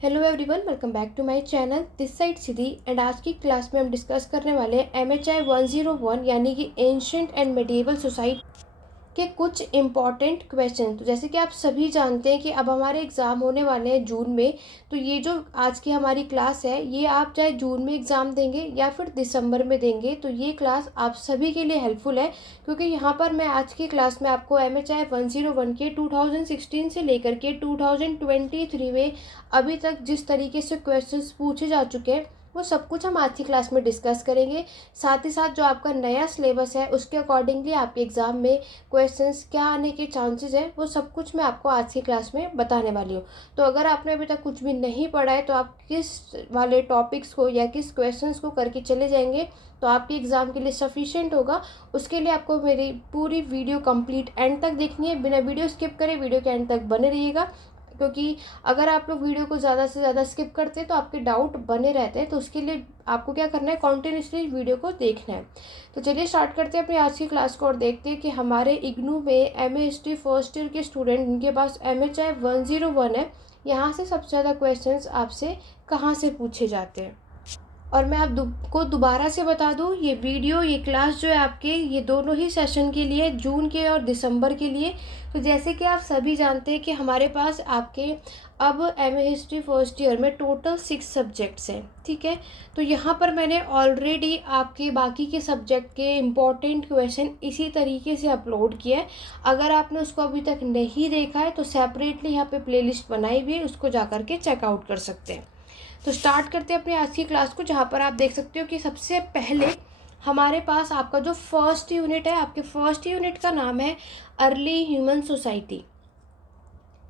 Hello everyone, welcome back to my channel. This side Siddhi and आज की class में हम डिस्कस करने वाले हैं MHI 101 यानी कि एंशिएंट एंड मेडिएवल सोसाइटी के कुछ इम्पॉर्टेंट क्वेश्चन। तो जैसे कि आप सभी जानते हैं कि अब हमारे एग्ज़ाम होने वाले हैं जून में। तो ये जो आज की हमारी क्लास है ये आप चाहे जून में एग्ज़ाम देंगे या फिर दिसंबर में देंगे तो ये क्लास आप सभी के लिए हेल्पफुल है, क्योंकि यहाँ पर मैं आज की क्लास में आपको MHI 101 के 2016 से लेकर के 2023 में अभी तक जिस तरीके से क्वेश्चंस पूछे जा चुके हैं वो सब कुछ हम आज की क्लास में डिस्कस करेंगे। साथ ही साथ जो आपका नया सिलेबस है उसके अकॉर्डिंगली आपके एग्ज़ाम में क्वेश्चंस क्या आने के चांसेस हैं वो सब कुछ मैं आपको आज की क्लास में बताने वाली हूँ। तो अगर आपने अभी तक कुछ भी नहीं पढ़ा है तो आप किस वाले टॉपिक्स को या किस क्वेश्चंस को करके चले जाएंगे तो आपके एग्ज़ाम के लिए सफिशिएंट होगा। उसके लिए आपको मेरी पूरी वीडियो कंप्लीट एंड तक देखनी है, बिना वीडियो स्किप करे वीडियो के एंड तक बने रहिएगा, क्योंकि अगर आप लोग वीडियो को ज़्यादा से ज़्यादा स्किप करते हैं तो आपके डाउट बने रहते हैं। तो उसके लिए आपको क्या करना है, कॉन्टिन्यूसली वीडियो को देखना है। तो चलिए स्टार्ट करते हैं अपनी आज की क्लास को और देखते हैं कि हमारे इग्नू में MA हिस्ट्री फर्स्ट ईयर के स्टूडेंट उनके पास MHI 101 है, यहाँ से सबसे ज़्यादा क्वेश्चंस आपसे कहाँ से पूछे जाते हैं। और मैं आपको दोबारा से बता दूं, ये वीडियो ये क्लास जो है आपके ये दोनों ही सेशन के लिए, जून के और दिसंबर के लिए। तो जैसे कि आप सभी जानते हैं कि हमारे पास आपके अब MA हिस्ट्री फर्स्ट ईयर में टोटल 6 सब्जेक्ट्स हैं, ठीक है। तो यहाँ पर मैंने ऑलरेडी आपके बाकी के सब्जेक्ट के इम्पॉर्टेंट क्वेश्चन इसी तरीके से अपलोड किया है। अगर आपने उसको अभी तक नहीं देखा है तो सेपरेटली यहाँ पे प्लेलिस्ट बनाई हुई है, उसको जा कर के चेकआउट कर सकते हैं। तो स्टार्ट करते हैं अपनी आज की क्लास को, जहाँ पर आप देख सकते हो कि सबसे पहले हमारे पास आपका जो फर्स्ट यूनिट है, आपके फर्स्ट यूनिट का नाम है अर्ली ह्यूमन सोसाइटी,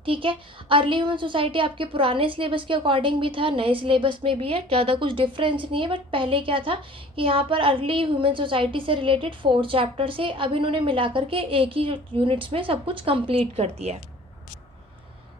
ठीक है। अर्ली ह्यूमन सोसाइटी आपके पुराने सिलेबस के अकॉर्डिंग भी था, नए सिलेबस में भी है, ज़्यादा कुछ डिफरेंस नहीं है। बट पहले क्या था कि यहाँ पर अर्ली ह्यूमन सोसाइटी से रिलेटेड 4 चैप्टर से अब इन्होंने मिला करके एक ही यूनिट्स में सब कुछ कंप्लीट कर दिया है।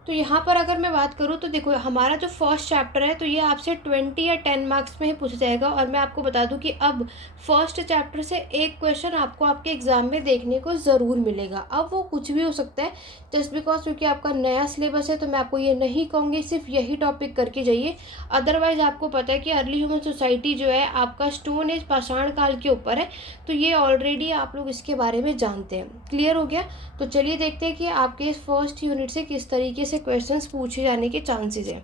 तो यहाँ पर अगर मैं बात करूँ तो देखो हमारा जो फर्स्ट चैप्टर है तो ये आपसे 20 या 10 मार्क्स में ही पूछा जाएगा। और मैं आपको बता दूँ कि अब फर्स्ट चैप्टर से एक क्वेश्चन आपको आपके एग्ज़ाम में देखने को ज़रूर मिलेगा। अब वो कुछ भी हो सकता है, जस्ट बिकॉज क्योंकि आपका नया सिलेबस है तो मैं आपको ये नहीं कहूँगी सिर्फ यही टॉपिक करके जाइए। अदरवाइज़ आपको पता है कि अर्ली ह्यूमन सोसाइटी जो है आपका स्टोन एज पाषाण काल के ऊपर है, तो ये ऑलरेडी आप लोग इसके बारे में जानते हैं। क्लियर हो गया। तो चलिए देखते हैं कि आपके फर्स्ट यूनिट से किस तरीके से क्वेश्चंस पूछे जाने के चांसेस हैं।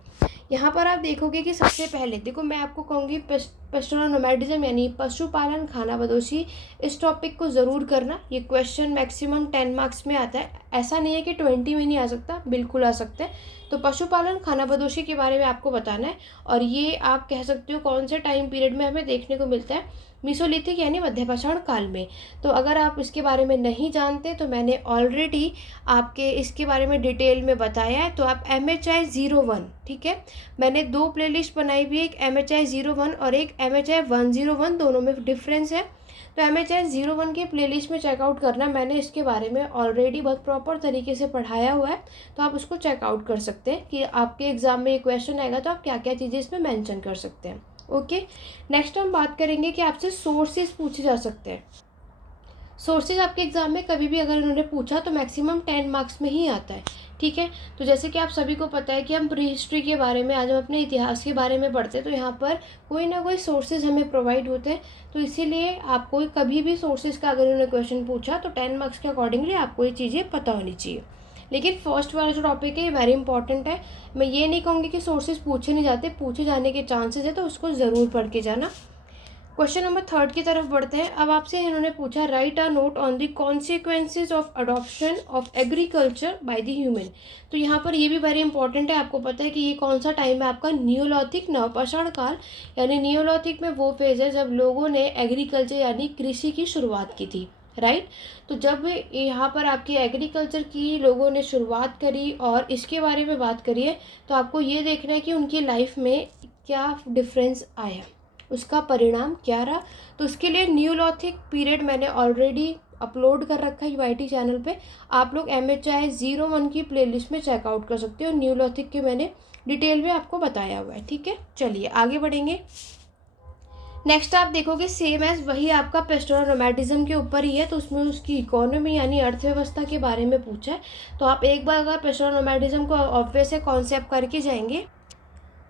यहाँ पर आप देखोगे कि सबसे पहले देखो मैं आपको कहूँगी पेस्टोरल नोमैडिज्म यानी पशुपालन खानाबदोशी, इस टॉपिक को ज़रूर करना। ये क्वेश्चन मैक्सिमम 10 मार्क्स में आता है, ऐसा नहीं है कि 20 में नहीं आ सकता, बिल्कुल आ सकता है। तो पशुपालन खानाबदोशी के बारे में आपको बताना है। और ये आप कह सकते हो कौन से टाइम पीरियड में हमें देखने को मिलता है, मीसोलिथिक यानी मध्यपाषाण काल में। तो अगर आप इसके बारे में नहीं जानते तो मैंने ऑलरेडी आपके इसके बारे में डिटेल में बताया है। तो आप MHI 01, ठीक है, मैंने 2 प्लेलिस्ट बनाई हुई है, एक MHI 01 और एक MHI 101, दोनों में डिफरेंस है। तो MHI 01 के प्लेलिस्ट में चेकआउट करना, मैंने इसके बारे में ऑलरेडी बहुत प्रॉपर तरीके से पढ़ाया हुआ है, तो आप उसको चेकआउट कर सकते हैं कि आपके एग्ज़ाम में ये क्वेश्चन आएगा तो आप क्या क्या चीज़ें इसमें मेंशन कर सकते हैं। ओके, नेक्स्ट हम बात करेंगे कि आपसे सोर्सेज पूछे जा सकते हैं। सोर्सेज आपके एग्ज़ाम में कभी भी अगर उन्होंने पूछा तो मैक्सिमम 10 मार्क्स में ही आता है, ठीक है। तो जैसे कि आप सभी को पता है कि हम प्री हिस्ट्री के बारे में, आज हम अपने इतिहास के बारे में पढ़ते हैं, तो यहाँ पर कोई ना कोई सोर्सेज हमें प्रोवाइड होते हैं। तो इसीलिए आपको कभी भी सोर्सेज का अगर उन्होंने क्वेश्चन पूछा तो 10 मार्क्स के अकॉर्डिंगली आपको ये चीज़ें पता होनी चाहिए। लेकिन फर्स्ट वाला जो टॉपिक है ये वेरी इंपॉर्टेंट है। मैं ये नहीं कहूँगी कि सोर्सेज पूछे नहीं जाते, पूछे जाने के चांसेस है, तो उसको ज़रूर पढ़ के जाना। क्वेश्चन नंबर 3 की तरफ बढ़ते हैं। अब आपसे इन्होंने पूछा right a note on the consequences of adoption of agriculture by the human. तो यहाँ पर ये भी वेरी इंपॉर्टेंट है। आपको पता है कि ये कौन सा टाइम है आपका, नियोलिथिक नवपाषाण काल, यानी नियोलिथिक में वो फेज है जब लोगों ने एग्रीकल्चर यानी कृषि की शुरुआत की थी, राइट। तो जब यहाँ पर आपकी एग्रीकल्चर की लोगों ने शुरुआत करी और इसके बारे में बात करी है, तो आपको ये देखना है कि उनकी लाइफ में क्या डिफरेंस आया, उसका परिणाम क्या रहा। तो उसके लिए नियोलिथिक पीरियड मैंने ऑलरेडी अपलोड कर रखा है UIT चैनल पे, आप लोग MHI 01 की प्लेलिस्ट में चेकआउट कर सकते हो। नियोलिथिक के मैंने डिटेल में आपको बताया हुआ है, ठीक है। चलिए आगे बढ़ेंगे। नेक्स्ट आप देखोगे सेम एज वही आपका पेस्टोरल नोमैडिज्म के ऊपर ही है, तो उसमें उसकी इकोनॉमी यानी अर्थव्यवस्था के बारे में पूछा है। तो आप एक बार अगर पेस्टोरल नोमैडिज्म को ऑब्वियस है कॉन्सेप्ट करके जाएंगे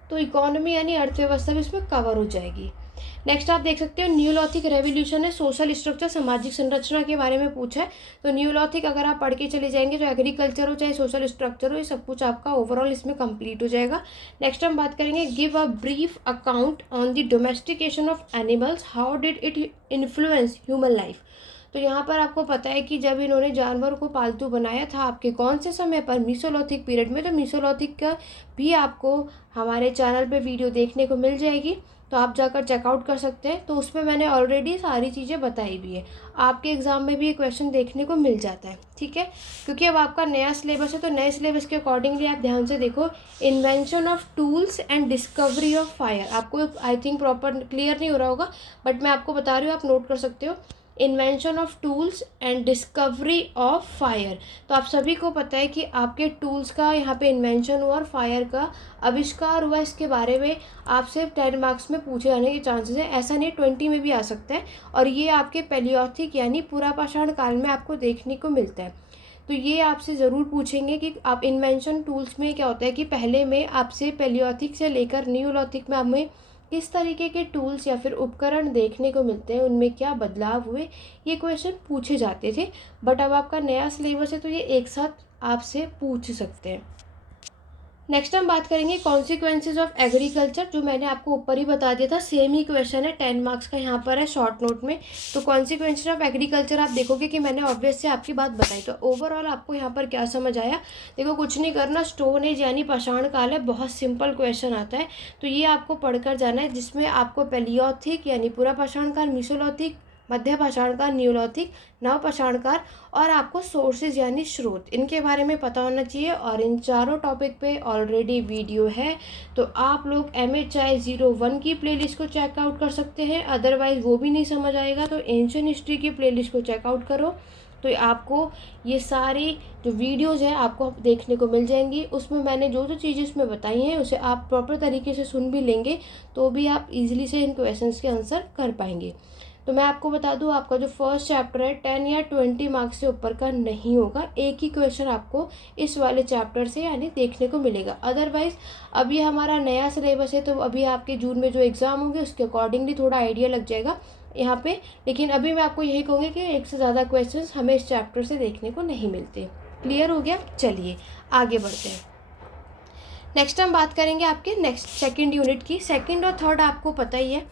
तो इकोनॉमी यानी अर्थव्यवस्था भी इसमें कवर हो जाएगी। नेक्स्ट आप देख सकते हो न्यूलिथिक रेवोल्यूशन है, सोशल स्ट्रक्चर सामाजिक संरचना के बारे में पूछा है। तो न्यूलिथिक अगर आप पढ़ के चले जाएंगे तो एग्रीकल्चर हो चाहे सोशल स्ट्रक्चर हो, ये सब कुछ आपका ओवरऑल इसमें कंप्लीट हो जाएगा। नेक्स्ट हम बात करेंगे give a brief account on the domestication of animals, how did it influence human life. तो यहाँ पर आपको पता है कि जब इन्होंने जानवर को पालतू बनाया था आपके कौन से समय पर, मीसोलिथिक पीरियड में। तो मीसोलिथिक का भी आपको हमारे चैनल पे वीडियो देखने को मिल जाएगी, तो आप जाकर चेकआउट कर सकते हैं। तो उसमें मैंने ऑलरेडी सारी चीज़ें बताई भी है, आपके एग्ज़ाम में भी ये क्वेश्चन देखने को मिल जाता है, ठीक है। क्योंकि अब आपका नया सिलेबस है तो नए सिलेबस के अकॉर्डिंगली आप ध्यान से देखो। Invention of tools and discovery of fire, आपको आई थिंक प्रॉपर क्लियर नहीं हो रहा होगा, बट मैं आपको बता रही हूँ, आप नोट कर सकते हो। Invention of tools and discovery of fire, तो आप सभी को पता है कि आपके टूल्स का यहाँ पे इन्वेंशन हुआ और फायर का आविष्कार हुआ। इसके बारे में आपसे 10 मार्क्स में पूछे जाने के चांसेस हैं, ऐसा नहीं 20 में भी आ सकता है। और ये आपके पैलियोथिक यानी पुरापाषाण काल में आपको देखने को मिलता है। तो ये आपसे ज़रूर पूछेंगे कि आप इन्वेंशन टूल्स में क्या होता है कि पहले में आपसे पैलियोथिक से लेकर न्यूलिथिक में हमें किस तरीके के टूल्स या फिर उपकरण देखने को मिलते हैं, उनमें क्या बदलाव हुए, ये क्वेश्चन पूछे जाते थे। बट अब आपका नया सिलेबस है तो ये एक साथ आपसे पूछ सकते हैं। नेक्स्ट हम बात करेंगे कॉन्सिक्वेंसेज ऑफ एग्रीकल्चर, जो मैंने आपको ऊपर ही बता दिया था, सेम ही क्वेश्चन है, 10 मार्क्स का यहाँ पर है शॉर्ट नोट में। तो कॉन्सिक्वेंसेज ऑफ एग्रीकल्चर आप देखोगे कि मैंने ऑब्वियस से आपकी बात बताई। तो ओवरऑल आपको यहाँ पर क्या समझ आया, देखो कुछ नहीं करना, स्टोन एज यानी पाषाण काल है, बहुत सिंपल क्वेश्चन आता है। तो ये आपको पढ़कर जाना है, जिसमें आपको पैलियोथिक यानी पुरापाषाण काल, मीसोलिथिक, मध्य पाषाण काल, न्यूलिथिक, नवपाषाण काल और आपको सोर्सेज यानी स्रोत, इनके बारे में पता होना चाहिए। और इन चारों टॉपिक पे ऑलरेडी वीडियो है, तो आप लोग MHI 01 की प्लेलिस्ट को चेकआउट कर सकते हैं। अदरवाइज़ वो भी नहीं समझ आएगा तो एंशिएंट हिस्ट्री की प्लेलिस्ट को चेकआउट करो, तो आपको ये सारी जो वीडियोज़ हैं आपको देखने को मिल जाएंगी। उसमें मैंने जो जो चीज़ें इसमें बताई हैं उसे आप प्रॉपर तरीके से सुन भी लेंगे तो भी आप इजीली से इन क्वेश्चंस के आंसर कर पाएंगे। तो मैं आपको बता दूं, आपका जो फर्स्ट चैप्टर है 10 या 20 मार्क्स से ऊपर का नहीं होगा, एक ही क्वेश्चन आपको इस वाले चैप्टर से यानी देखने को मिलेगा। अदरवाइज़ अभी हमारा नया सिलेबस है तो अभी आपके जून में जो एग्ज़ाम होंगे उसके अकॉर्डिंगली थोड़ा आइडिया लग जाएगा यहाँ पे। लेकिन अभी मैं आपको यही कहूँगी कि एक से ज़्यादा क्वेश्चन हमें इस चैप्टर से देखने को नहीं मिलते। क्लियर हो गया, चलिए आगे बढ़ते हैं। नेक्स्ट हम बात करेंगे आपके नेक्स्ट सेकेंड यूनिट की। सेकेंड और थर्ड आपको पता ही है,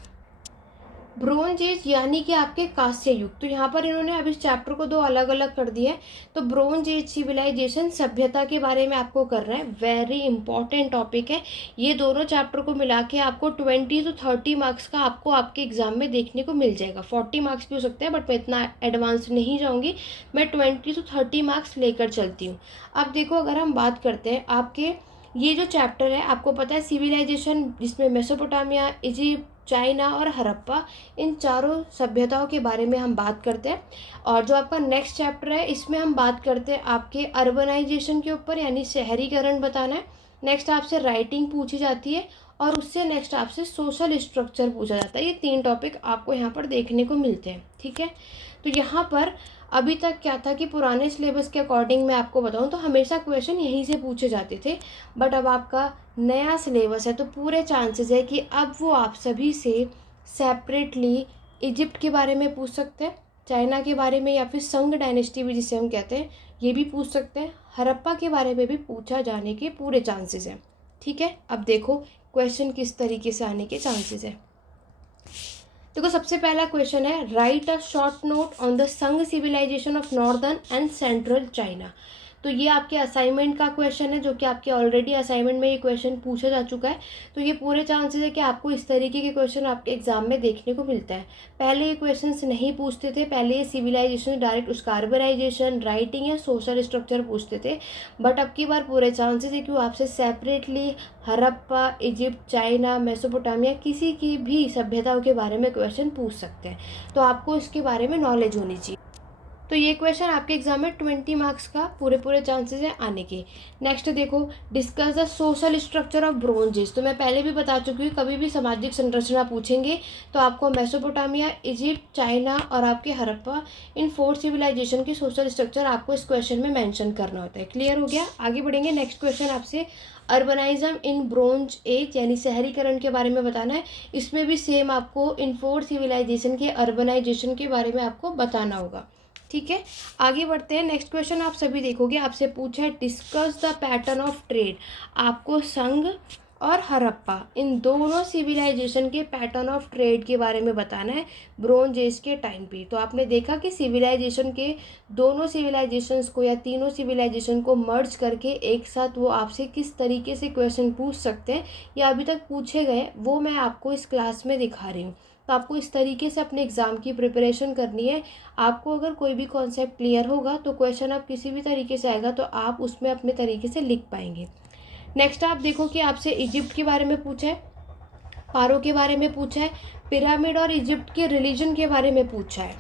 ब्रोंज एज यानी कि आपके कांस्य युग। तो यहाँ पर इन्होंने अब इस चैप्टर को दो अलग अलग कर दिया है। तो ब्रोंज एज सिविलाइजेशन, सभ्यता के बारे में आपको कर रहे हैं, वेरी इंपॉर्टेंट टॉपिक है। ये दोनों चैप्टर को मिला के आपको 20 to 30 मार्क्स का आपको आपके एग्जाम में देखने को मिल जाएगा। 40 मार्क्स भी हो सकता है बट मैं इतना एडवांस नहीं जाऊँगी, मैं 20 to 30 मार्क्स लेकर चलती हूँ। अब देखो अगर हम बात करते हैं आपके ये जो चैप्टर है, आपको पता है सिविलाइजेशन, जिसमें मेसोपोटामिया, इजिप्ट, चाइना और हड़प्पा, इन चारों सभ्यताओं के बारे में हम बात करते हैं। और जो आपका नेक्स्ट चैप्टर है इसमें हम बात करते हैं आपके अर्बनाइजेशन के ऊपर, यानी शहरीकरण बताना है। नेक्स्ट आपसे राइटिंग पूछी जाती है और उससे नेक्स्ट आपसे सोशल स्ट्रक्चर पूछा जाता है। ये 3 टॉपिक आपको यहाँ पर देखने को मिलते हैं, ठीक है। तो यहाँ पर अभी तक क्या था कि पुराने सिलेबस के अकॉर्डिंग मैं आपको बताऊं तो हमेशा क्वेश्चन यहीं से पूछे जाते थे। बट अब आपका नया सिलेबस है तो पूरे चांसेस है कि अब वो आप सभी से सेपरेटली इजिप्ट के बारे में पूछ सकते हैं, चाइना के बारे में, या फिर संग डायनेस्टी भी जिसे हम कहते हैं ये भी पूछ सकते हैं, हड़प्पा के बारे में भी पूछा जाने के पूरे चांसेस हैं, ठीक है। अब देखो क्वेश्चन किस तरीके से आने के चांसेस है। देखो सबसे पहला क्वेश्चन है, write a short note on the Shang civilization of northern and central China. तो ये आपके असाइनमेंट का क्वेश्चन है, जो कि आपके ऑलरेडी असाइनमेंट में ये क्वेश्चन पूछा जा चुका है। तो ये पूरे चांसेस है कि आपको इस तरीके के क्वेश्चन आपके एग्जाम में देखने को मिलता है। पहले ये क्वेश्चंस नहीं पूछते थे, पहले ये सिविलाइजेशन डायरेक्ट उसका अर्बनाइजेशन, राइटिंग या सोशल स्ट्रक्चर पूछते थे। बट अब की बार पूरे चांसेस है कि वो आपसे separately Harappa, Egypt, China, Mesopotamia, किसी की भी सभ्यताओं के बारे में क्वेश्चन पूछ सकते हैं। तो आपको इसके बारे में नॉलेज होनी चाहिए। तो ये क्वेश्चन आपके एग्जाम में 20 मार्क्स का पूरे चांसेस है आने के। नेक्स्ट देखो, discuss the social structure of bronzes. तो मैं पहले भी बता चुकी हूँ, कभी भी सामाजिक संरचना पूछेंगे तो आपको मेसोपोटामिया, इजिप्ट, चाइना और आपके हड़प्पा, इन 4 सिविलाइजेशन की सोशल स्ट्रक्चर आपको इस क्वेश्चन में मेंशन करना होता है। क्लियर हो गया? आगे बढ़ेंगे। नेक्स्ट क्वेश्चन आपसे अर्बनाइज्म इन ब्रोंज एज यानी शहरीकरण के बारे में बताना है। इसमें भी सेम आपको इन 4 सिविलाइजेशन के अर्बनाइजेशन के बारे में आपको बताना होगा। ठीक है, आगे बढ़ते हैं। नेक्स्ट क्वेश्चन आप सभी देखोगे, आपसे पूछा है discuss the pattern of trade. आपको संघ और हड़प्पा इन दोनों सिविलाइजेशन के पैटर्न ऑफ ट्रेड के बारे में बताना है ब्रोंज एज के टाइम पे। तो आपने देखा कि सिविलाइजेशन के दोनों सिविलाइजेशंस को या तीनों सिविलाइजेशन को मर्ज करके एक साथ वो आपसे किस तरीके से क्वेश्चन पूछ सकते हैं या अभी तक पूछे गए, वो मैं आपको इस क्लास में दिखा रही हूँ। तो आपको इस तरीके से अपने एग्ज़ाम की प्रिपरेशन करनी है। आपको अगर कोई भी कॉन्सेप्ट क्लियर होगा तो क्वेश्चन आप किसी भी तरीके से आएगा तो आप उसमें अपने तरीके से लिख पाएंगे। नेक्स्ट आप देखो कि आपसे इजिप्ट के बारे में पूछा है, पारो के बारे में पूछा है, पिरामिड और इजिप्ट के रिलीजन के बारे में पूछा है।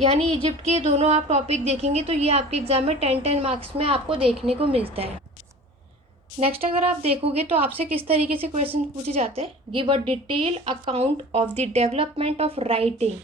यानी इजिप्ट के दोनों आप टॉपिक देखेंगे तो ये आपके एग्जाम में 10 मार्क्स में आपको देखने को मिलता है। नेक्स्ट अगर आप देखोगे तो आपसे किस तरीके से क्वेश्चन पूछे जाते हैं, give a detail account of the development of writing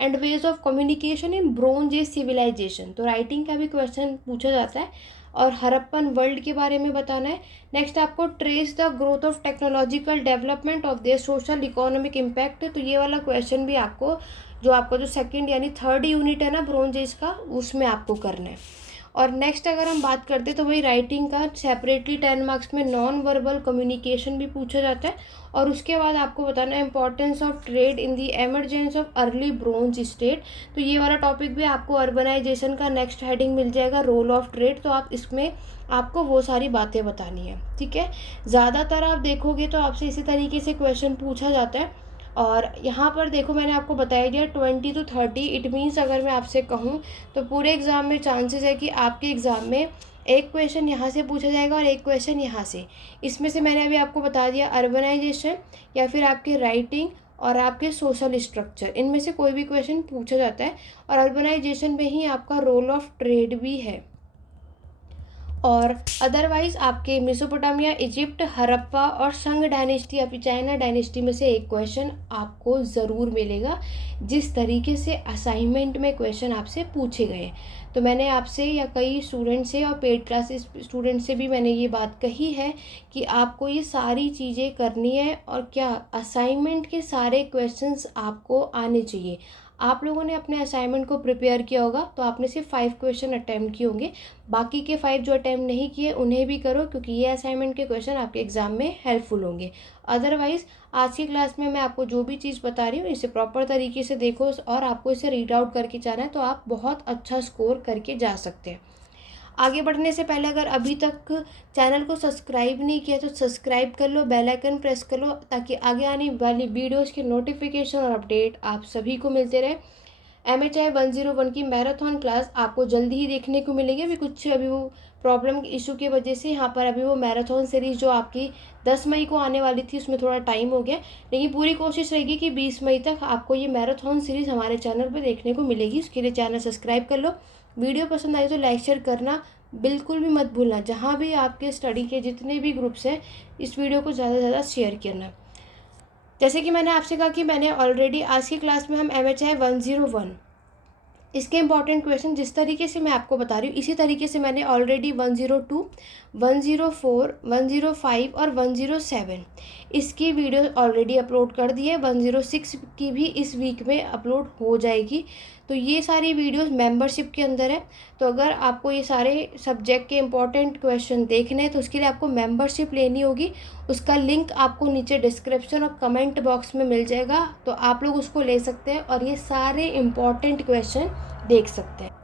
and ways of communication in bronze age civilisation. तो राइटिंग का भी क्वेश्चन पूछा जाता है और हड़प्पन वर्ल्ड के बारे में बताना है। नेक्स्ट आपको trace the growth of technological development of their social economic impact. तो ये वाला क्वेश्चन भी आपको जो सेकंड यानी थर्ड यूनिट है ना ब्रोंज एज का, उसमें आपको करना है। और नेक्स्ट अगर हम बात करते हैं तो वही राइटिंग का सेपरेटली 10 मार्क्स में नॉन वर्बल कम्युनिकेशन भी पूछा जाता है। और उसके बाद आपको बताना है importance of trade in the emergence of early bronze state. तो ये वाला टॉपिक भी आपको अर्बनाइजेशन का नेक्स्ट हेडिंग मिल जाएगा, रोल ऑफ ट्रेड। तो आप इसमें आपको वो सारी बातें बतानी है। ठीक है, ज़्यादातर आप देखोगे तो आपसे इसी तरीके से क्वेश्चन पूछा जाता है। और यहाँ पर देखो मैंने आपको बताया दिया 20 to 30। इट मीन्स अगर मैं आपसे कहूँ तो पूरे एग्ज़ाम में चांसेस है कि आपके एग्ज़ाम में एक क्वेश्चन यहाँ से पूछा जाएगा और एक क्वेश्चन यहाँ से। इसमें से मैंने अभी आपको बता दिया अर्बनाइजेशन या फिर आपके राइटिंग और आपके सोशल स्ट्रक्चर, इनमें से कोई भी क्वेश्चन पूछा जाता है। और अर्बनाइजेशन में ही आपका रोल ऑफ ट्रेड भी है। और अदरवाइज़ आपके मेसोपोटामिया, इजिप्ट, हड़प्पा और संग डायनेस्टी या फिर चाइना डायनेस्टी में से एक क्वेश्चन आपको ज़रूर मिलेगा, जिस तरीके से असाइनमेंट में क्वेश्चन आपसे पूछे गए। तो मैंने आपसे या कई स्टूडेंट से और पेड क्लासेस स्टूडेंट से भी मैंने ये बात कही है कि आपको ये सारी चीज़ें करनी है और क्या असाइनमेंट के सारे क्वेश्चंस आपको आने चाहिए। आप लोगों ने अपने असाइनमेंट को प्रिपेयर किया होगा तो आपने सिर्फ 5 क्वेश्चन अटैम्प्ट किए होंगे, बाकी के 5 जो अटैम्प्ट नहीं किए उन्हें भी करो, क्योंकि ये असाइनमेंट के क्वेश्चन आपके एग्जाम में हेल्पफुल होंगे। अदरवाइज़ आज की क्लास में मैं आपको जो भी चीज़ बता रही हूँ इसे प्रॉपर तरीके से देखो और आपको इसे रीड आउट करके जाना है तो आप बहुत अच्छा स्कोर करके जा सकते हैं। आगे बढ़ने से पहले अगर अभी तक चैनल को सब्सक्राइब नहीं किया तो सब्सक्राइब कर लो, बेल आइकन प्रेस कर लो, ताकि आगे आने वाली वीडियोस के नोटिफिकेशन और अपडेट आप सभी को मिलते रहे। MHI 101 की मैराथन क्लास आपको जल्दी ही देखने को मिलेगी। अभी वो प्रॉब्लम इशू की वजह से यहाँ पर अभी वो मैराथन सीरीज़ जो आपकी 10 मई को आने वाली थी उसमें थोड़ा टाइम हो गया, लेकिन पूरी कोशिश रहेगी कि 20 मई तक आपको ये मैराथन सीरीज़ हमारे चैनल पर देखने को मिलेगी। उसके लिए चैनल सब्सक्राइब कर लो। वीडियो पसंद आई तो लाइक शेयर करना बिल्कुल भी मत भूलना। जहाँ भी आपके स्टडी के जितने भी ग्रुप्स हैं इस वीडियो को ज़्यादा से ज़्यादा शेयर करना। जैसे कि मैंने आपसे कहा कि मैंने ऑलरेडी आज की क्लास में हम MHI 101 इसके इंपॉर्टेंट क्वेश्चन जिस तरीके से मैं आपको बता रही हूँ इसी तरीके से मैंने ऑलरेडी 102, 104, 105 और 107 इसकी वीडियो ऑलरेडी अपलोड कर दी है। 106 की भी इस वीक में अपलोड हो जाएगी। तो ये सारी वीडियोस मेंबरशिप के अंदर है। तो अगर आपको ये सारे सब्जेक्ट के इंपॉर्टेंट क्वेश्चन देखने हैं तो उसके लिए आपको मेंबरशिप लेनी होगी। उसका लिंक आपको नीचे डिस्क्रिप्शन और कमेंट बॉक्स में मिल जाएगा, तो आप लोग उसको ले सकते हैं और ये सारे इंपॉर्टेंट क्वेश्चन देख सकते हैं।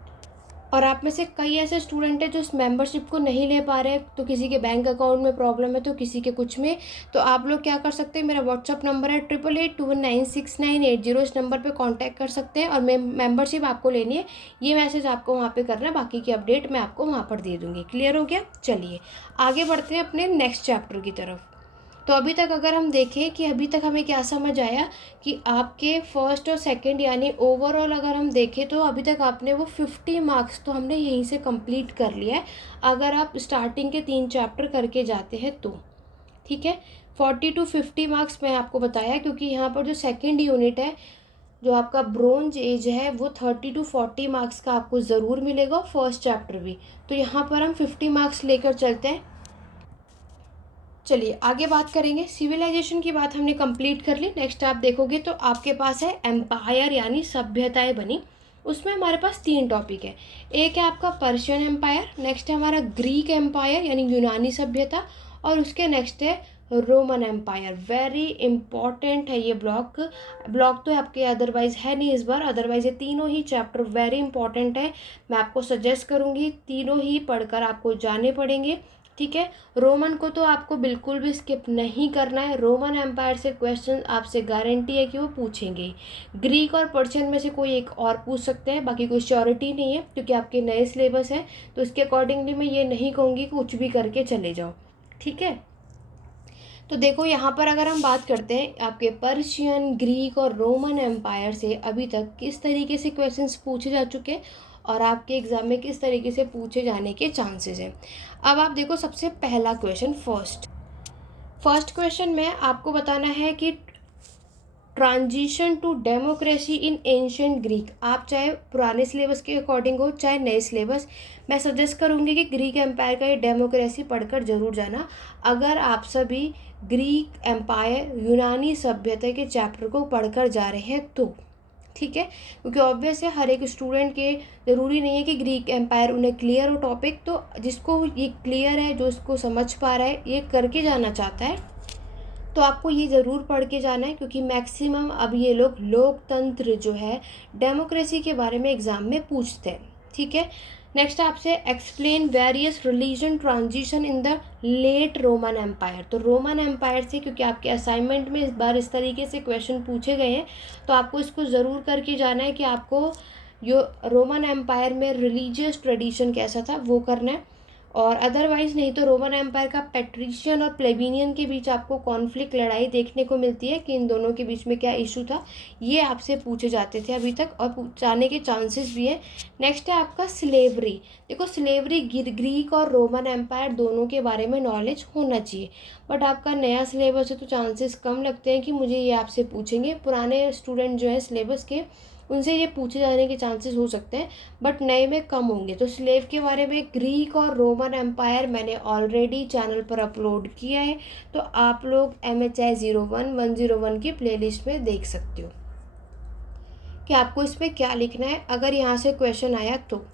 और आप में से कई ऐसे स्टूडेंट हैं जो इस मेंबरशिप को नहीं ले पा रहे हैं, तो किसी के बैंक अकाउंट में प्रॉब्लम है तो किसी के कुछ में, तो आप लोग क्या कर सकते हैं, मेरा व्हाट्सअप नंबर है 8881969880, इस नंबर पे कांटेक्ट कर सकते हैं और मेंबरशिप आपको लेनी है। ये मैसेज आपको वहाँ पे करना है, बाकी की अपडेट मैं आपको वहाँ पर दे दूँगी। क्लियर हो गया? चलिए आगे बढ़ते हैं अपने नेक्स्ट चैप्टर की तरफ। तो अभी तक अगर हम देखें कि अभी तक हमें क्या समझ आया कि आपके फर्स्ट और सेकंड यानी ओवरऑल अगर हम देखें तो अभी तक आपने वो 50 मार्क्स तो हमने यहीं से कंप्लीट कर लिया है, अगर आप स्टार्टिंग के 3 चैप्टर करके जाते हैं तो। ठीक है, 40 to 50 मार्क्स मैं आपको बताया, क्योंकि यहाँ पर जो सेकेंड यूनिट है, जो आपका ब्रोंज एज है, वो 30 to 40 मार्क्स का आपको ज़रूर मिलेगा, फर्स्ट चैप्टर भी। तो यहाँ पर हम 50 मार्क्स लेकर चलते हैं। चलिए आगे बात करेंगे। सिविलाइजेशन की बात हमने कंप्लीट कर ली। नेक्स्ट आप देखोगे तो आपके पास है एम्पायर यानी सभ्यताएं बनी। उसमें हमारे पास 3 टॉपिक है। एक है आपका पर्शियन एम्पायर, नेक्स्ट है हमारा ग्रीक एम्पायर यानी यूनानी सभ्यता, और उसके नेक्स्ट है रोमन एम्पायर। वेरी इंपॉर्टेंट है ये ब्लॉक तो आपके अदरवाइज है नहीं इस बार, अदरवाइज ये तीनों ही चैप्टर वेरी इंपॉर्टेंट है। मैं आपको सजेस्ट करूँगी तीनों ही पढ़कर आपको जाने पड़ेंगे। ठीक है, रोमन को तो आपको बिल्कुल भी स्किप नहीं करना है। रोमन एम्पायर से क्वेश्चन आपसे गारंटी है कि वो पूछेंगे। ग्रीक और पर्शियन में से कोई एक और पूछ सकते हैं, बाकी कोई श्योरिटी नहीं है, क्योंकि आपके नए सिलेबस है। तो इसके अकॉर्डिंगली मैं ये नहीं कहूँगी कि कुछ भी करके चले जाओ। ठीक है, तो देखो यहाँ पर अगर हम बात करते हैं आपके पर्शियन, ग्रीक और रोमन एम्पायर से अभी तक किस तरीके से क्वेश्चंस पूछे जा चुके हैं और आपके एग्ज़ाम में किस तरीके से पूछे जाने के चांसेस हैं। अब आप देखो सबसे पहला क्वेश्चन, फर्स्ट क्वेश्चन में आपको बताना है कि transition to democracy in ancient Greek. आप चाहे पुराने सिलेबस के अकॉर्डिंग हो चाहे नए सिलेबस, मैं सजेस्ट करूँगी कि ग्रीक एम्पायर का ये डेमोक्रेसी पढ़कर जरूर जाना, अगर आप सभी ग्रीक एम्पायर यूनानी सभ्यता के चैप्टर को पढ़कर जा रहे हैं तो। ठीक है, क्योंकि ऑब्वियस है हर एक स्टूडेंट के ज़रूरी नहीं है कि ग्रीक एम्पायर उन्हें क्लियर हो टॉपिक, तो जिसको ये क्लियर है, जो इसको समझ पा रहा है, ये करके जाना चाहता है, तो आपको ये ज़रूर पढ़ के जाना है, क्योंकि मैक्सिमम अब ये लोग लोकतंत्र जो है डेमोक्रेसी के बारे में एग्ज़ाम में पूछते हैं। ठीक है, नेक्स्ट आपसे explain various religion transition in the late Roman empire. तो रोमन एम्पायर से, क्योंकि आपके असाइनमेंट में इस बार इस तरीके से क्वेश्चन पूछे गए हैं, तो आपको इसको ज़रूर करके जाना है कि आपको जो रोमन एम्पायर में रिलीजियस ट्रेडिशन कैसा था वो करना है, और अदरवाइज नहीं तो रोमन एम्पायर का पेट्रिशियन और प्लेबिनियन के बीच आपको कॉन्फ्लिक्ट, लड़ाई देखने को मिलती है कि इन दोनों के बीच में क्या इशू था, ये आपसे पूछे जाते थे अभी तक और जाने के चांसेस भी है। नेक्स्ट है आपका स्लेवरी। देखो स्लेवरी ग्रीक और रोमन एम्पायर दोनों के बारे में नॉलेज होना चाहिए, बट आपका नया सिलेबस है तो चांसेस कम लगते हैं कि मुझे ये आपसे पूछेंगे। पुराने स्टूडेंट जो है सिलेबस के, उनसे ये पूछे जाने के चांसेस हो सकते हैं, बट नए में कम होंगे। तो स्लेव के बारे में ग्रीक और रोमन एम्पायर मैंने ऑलरेडी चैनल पर अपलोड किया है, तो आप लोग MHI 01 की प्लेलिस्ट में देख सकते हो कि आपको इसमें क्या लिखना है अगर यहाँ से क्वेश्चन आया तो।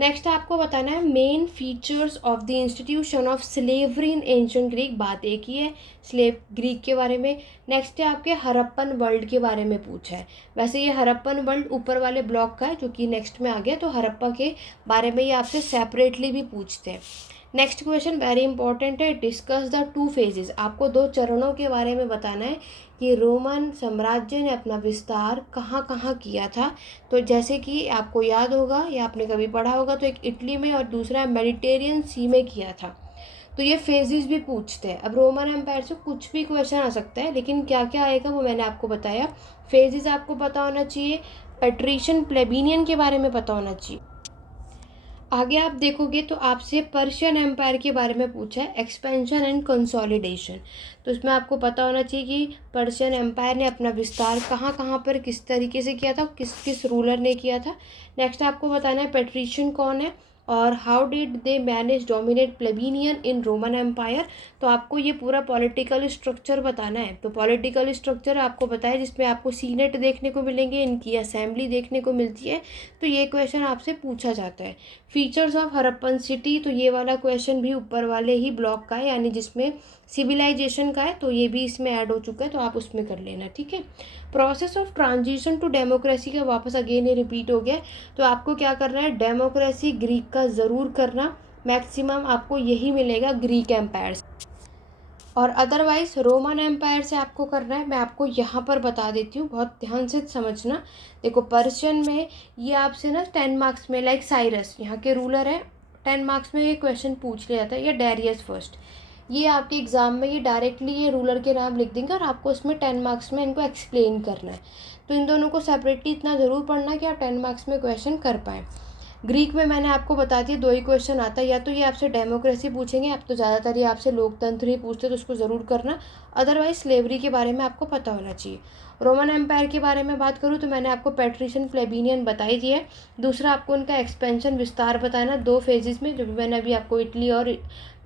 नेक्स्ट आपको बताना है main features of the institution of slavery in ancient Greek. बात एक ही है, स्लेव ग्रीक के बारे में। नेक्स्ट है आपके हड़प्पन वर्ल्ड के बारे में पूछा है। वैसे ये हड़प्पन वर्ल्ड ऊपर वाले ब्लॉक का है जो कि नेक्स्ट में आ गया, तो हड़प्पा के बारे में ये आपसे सेपरेटली भी पूछते हैं। नेक्स्ट क्वेश्चन वेरी इंपॉर्टेंट है, डिस्कस द 2 फेजेस। आपको 2 चरणों के बारे में बताना है कि रोमन साम्राज्य ने अपना विस्तार कहाँ कहाँ किया था। तो जैसे कि आपको याद होगा या आपने कभी पढ़ा होगा, तो एक इटली में और दूसरा मेडिटेरियन सी में किया था। तो ये फेजेस भी पूछते हैं। अब रोमन एम्पायर से कुछ भी क्वेश्चन आ सकता है, लेकिन क्या क्या आएगा वो मैंने आपको बताया। फेजेस आपको पता होना चाहिए, पेट्रिशियन प्लेबिनियन के बारे में पता होना चाहिए। आगे आप देखोगे तो आपसे पर्शियन एम्पायर के बारे में पूछा है, एक्सपेंशन एंड कंसोलिडेशन। तो इसमें आपको पता होना चाहिए कि पर्शियन एम्पायर ने अपना विस्तार कहाँ कहाँ पर किस तरीके से किया था, किस किस रूलर ने किया था। नेक्स्ट आपको बताना है पेट्रिशियन कौन है और how did they manage dominate plebeian in Roman empire. तो आपको ये पूरा पॉलिटिकल स्ट्रक्चर बताना है। तो पॉलिटिकल स्ट्रक्चर आपको बताया जिसमें आपको सीनेट देखने को मिलेंगे, इनकी असेंबली देखने को मिलती है, तो ये क्वेश्चन आपसे पूछा जाता है। फीचर्स ऑफ हड़प्पन सिटी, तो ये वाला क्वेश्चन भी ऊपर वाले ही ब्लॉक का है, यानी जिसमें सिविलाइजेशन का है, तो ये भी इसमें ऐड हो चुका है, तो आप उसमें कर लेना। ठीक है, process of transition to democracy का वापस अगेन ये रिपीट हो गया, तो आपको क्या करना है, डेमोक्रेसी ग्रीक का ज़रूर करना। मैक्सिमम आपको यही मिलेगा ग्रीक एम्पायर से, और अदरवाइज रोमन एम्पायर से आपको करना है। मैं आपको यहाँ पर बता देती हूँ, बहुत ध्यान से समझना। देखो पर्शियन में ये आपसे ना 10 मार्क्स में, लाइक साइरस यहाँ के रूलर है, 10 मार्क्स में ये क्वेश्चन पूछ लिया जाता है, या डेरियस फर्स्ट, ये आपके एग्ज़ाम में ये डायरेक्टली ये रूलर के नाम लिख देंगे और आपको इसमें 10 मार्क्स में इनको एक्सप्लेन करना है। तो इन दोनों को सेपरेटली इतना ज़रूर पढ़ना कि आप 10 मार्क्स में क्वेश्चन कर पाएँ। ग्रीक में मैंने आपको बता दिया 2 ही क्वेश्चन आता है, या तो ये आपसे डेमोक्रेसी पूछेंगे, अब तो ज़्यादातर ये आपसे लोकतंत्र ही पूछते तो उसको ज़रूर करना, अदरवाइज स्लेवरी के बारे में आपको पता होना चाहिए। रोमन एम्पायर के बारे में बात करूँ तो मैंने आपको पैट्रिशियन प्लेबिनियन बता ही दिया है। दूसरा आपको उनका एक्सपेंशन विस्तार बताना 2 फेजेस में, जो भी मैंने अभी आपको इटली और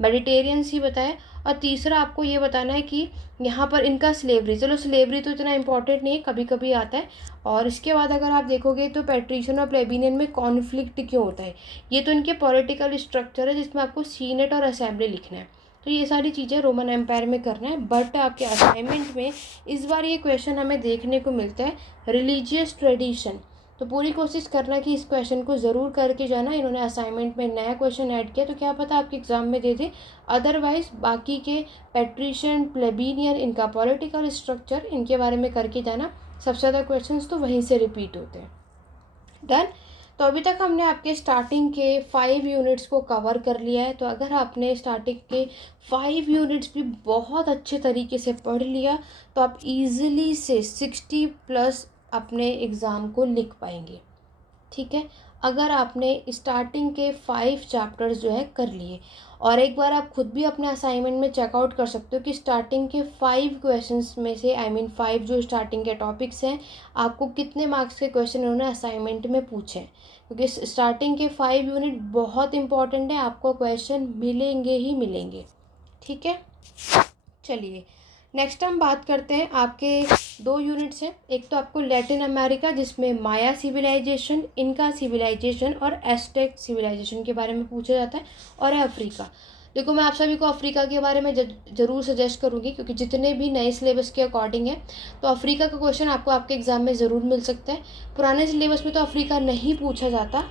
मेडिटेरियंस ही बताया। और तीसरा आपको ये बताना है कि यहाँ पर इनका स्लेवरी, चलो स्लेवरी तो इतना इंपॉर्टेंट नहीं है, कभी कभी आता है। और इसके बाद अगर आप देखोगे तो पैट्रिशियन और प्लेबिनियन में कॉन्फ्लिक्ट क्यों होता है, ये तो इनके पॉलिटिकल स्ट्रक्चर है जिसमें आपको सीनेट और असेंबली लिखना है। तो ये सारी चीज़ें रोमन एम्पायर में करना है। बट आपके असाइनमेंट में इस बार ये क्वेश्चन हमें देखने को मिलता है रिलीजियस ट्रेडिशन, तो पूरी कोशिश करना कि इस क्वेश्चन को ज़रूर करके जाना। इन्होंने असाइनमेंट में नया क्वेश्चन ऐड किया तो क्या पता आपके एग्ज़ाम में दे दे, अदरवाइज बाकी के पैट्रिशियन प्लेबिनियन इनका पॉलिटिकल स्ट्रक्चर इनके बारे में करके जाना। सबसे ज़्यादा क्वेश्चंस तो वहीं से रिपीट होते हैं। डन। तो अभी तक हमने आपके स्टार्टिंग के 5 यूनिट्स को कवर कर लिया है। तो अगर आपने स्टार्टिंग के 5 यूनिट्स भी बहुत अच्छे तरीके से पढ़ लिया तो आप इजीली से 60+ अपने एग्ज़ाम को लिख पाएंगे। ठीक है, अगर आपने स्टार्टिंग के 5 चैप्टर्स जो है कर लिए। और एक बार आप खुद भी अपने असाइनमेंट में चेकआउट कर सकते हो कि स्टार्टिंग के 5 क्वेश्चंस में से 5 जो स्टार्टिंग के टॉपिक्स हैं, आपको कितने मार्क्स के क्वेश्चन उन्होंने असाइनमेंट में पूछे हैं। क्योंकि स्टार्टिंग के 5 यूनिट बहुत इंपॉर्टेंट है, आपको क्वेश्चन मिलेंगे ही मिलेंगे। ठीक है, चलिए नेक्स्ट हम बात करते हैं। आपके 2 यूनिट्स हैं, एक तो आपको लैटिन अमेरिका जिसमें माया सिविलाइजेशन, इनका सिविलाइजेशन और एस्टेक सिविलाइजेशन के बारे में पूछा जाता है, और है अफ्रीका। देखो मैं आप सभी को अफ्रीका के बारे में ज़रूर सजेस्ट करूँगी क्योंकि जितने भी नए सिलेबस के अकॉर्डिंग है तो अफ्रीका का क्वेश्चन आपको आपके एग्ज़ाम में ज़रूर मिल सकता है। पुराने सिलेबस में तो अफ्रीका नहीं पूछा जाता,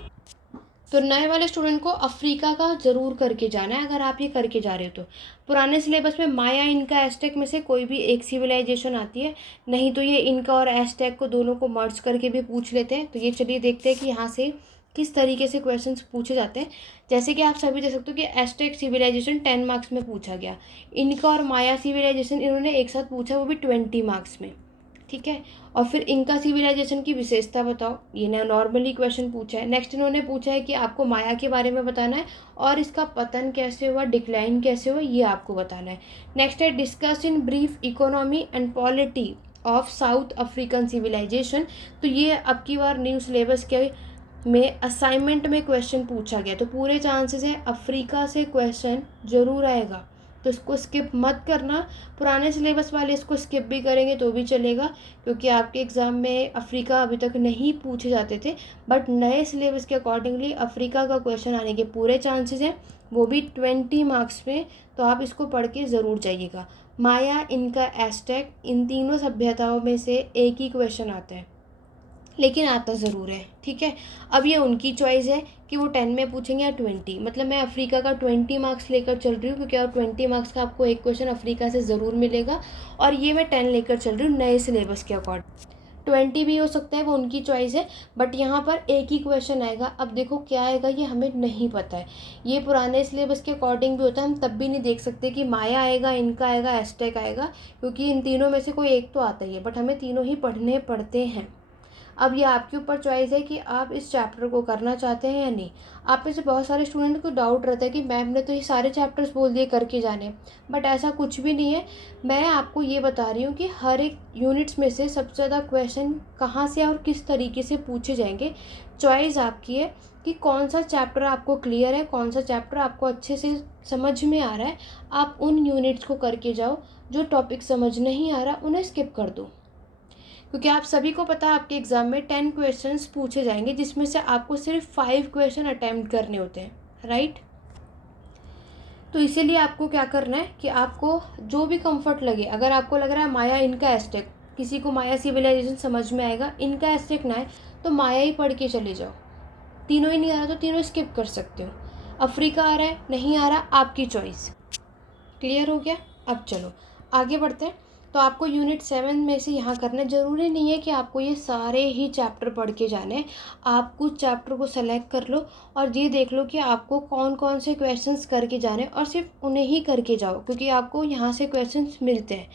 तो नए वाले स्टूडेंट को अफ्रीका का ज़रूर करके जाना है अगर आप ये करके जा रहे हो तो। पुराने सिलेबस में माया, इनका, एस्टेक में से कोई भी एक सिविलाइजेशन आती है, नहीं तो ये इनका और एस्टेक को दोनों को मर्ज करके भी पूछ लेते हैं। तो ये चलिए देखते हैं कि यहाँ से किस तरीके से क्वेश्चंस पूछे जाते हैं। जैसे कि आप सभी देख सकते हो कि एस्टेक सिविलाइजेशन 10 मार्क्स में पूछा गया, इनका और माया सिविलाइजेशन इन्होंने एक साथ पूछा, वो भी 20 मार्क्स में। ठीक है, और फिर इनका सिविलाइजेशन की विशेषता बताओ, ये ना नॉर्मली क्वेश्चन पूछा है। नेक्स्ट इन्होंने पूछा है कि आपको माया के बारे में बताना है और इसका पतन कैसे हुआ, डिक्लाइन कैसे हुआ, ये आपको बताना है। नेक्स्ट है discuss in brief economy and polity of South African civilisation. तो ये अब की बार न्यू सिलेबस के में असाइनमेंट में क्वेश्चन पूछा गया, तो पूरे चांसेस है अफ्रीका से क्वेश्चन जरूर आएगा, तो इसको स्किप मत करना। पुराने सिलेबस वाले इसको स्किप भी करेंगे तो भी चलेगा क्योंकि आपके एग्ज़ाम में अफ्रीका अभी तक नहीं पूछे जाते थे, बट नए सिलेबस के अकॉर्डिंगली अफ्रीका का क्वेश्चन आने के पूरे चांसेस हैं, वो भी 20 मार्क्स में। तो आप इसको पढ़ के ज़रूर जाइएगा। माया, इनका, एस्टेक, इन तीनों सभ्यताओं में से एक ही क्वेश्चन आता है, लेकिन आता ज़रूर है। ठीक है, अब ये उनकी चॉइस है कि वो 10 में पूछेंगे या 20। मतलब मैं अफ्रीका का 20 मार्क्स लेकर चल रही हूँ क्योंकि और 20 मार्क्स का आपको एक क्वेश्चन अफ्रीका से ज़रूर मिलेगा, और ये मैं 10 लेकर चल रही हूँ नए सिलेबस के अकॉर्डिंग। 20 भी हो सकता है, वो उनकी चॉइस है, बट यहाँ पर एक ही क्वेश्चन आएगा। अब देखो क्या आएगा ये हमें नहीं पता है, ये पुराने सिलेबस के अकॉर्डिंग भी होता है, हम तब भी नहीं देख सकते कि माया आएगा, इनका आएगा, एस्टेक आएगा, क्योंकि इन तीनों में से कोई एक तो आता ही है, बट हमें तीनों ही पढ़ने पड़ते हैं। अब ये आपके ऊपर चॉइस है कि आप इस चैप्टर को करना चाहते हैं या नहीं। आप में से बहुत सारे स्टूडेंट को डाउट रहता है कि मैम ने तो ये सारे चैप्टर्स बोल दिए करके जाने, बट ऐसा कुछ भी नहीं है। मैं आपको ये बता रही हूँ कि हर एक यूनिट्स में से सबसे ज़्यादा क्वेश्चन कहाँ से और किस तरीके से पूछे जाएंगे। चॉइस आपकी है कि कौन सा चैप्टर आपको क्लियर है, कौन सा चैप्टर आपको अच्छे से समझ में आ रहा है, आप उन यूनिट्स को करके जाओ। जो टॉपिक समझ नहीं आ रहा उन्हें स्किप कर दो, क्योंकि आप सभी को पता है आपके एग्ज़ाम में 10 क्वेश्चंस पूछे जाएंगे जिसमें से आपको सिर्फ 5 क्वेश्चन अटैम्प्ट करने होते हैं, राइट। तो इसीलिए आपको क्या करना है कि आपको जो भी कंफर्ट लगे, अगर आपको लग रहा है माया, इनका, एस्टेक, किसी को माया सिविलाइजेशन समझ में आएगा, इनका, एस्टेक ना है तो माया ही पढ़ के चले जाओ। तीनों ही नहीं आ रहा तो तीनों स्किप कर सकते हो। अफ्रीका आ रहा है, नहीं आ रहा, आपकी चॉइस। क्लियर हो गया। अब चलो आगे बढ़ते हैं। तो आपको यूनिट 7 में से यहाँ करना ज़रूरी नहीं है कि आपको ये सारे ही चैप्टर पढ़ के जाने हैं। आप कुछ चैप्टर को सेलेक्ट कर लो और ये देख लो कि आपको कौन कौन से क्वेश्चंस करके जाने हैं और सिर्फ उन्हें ही करके जाओ, क्योंकि आपको यहाँ से क्वेश्चंस मिलते हैं।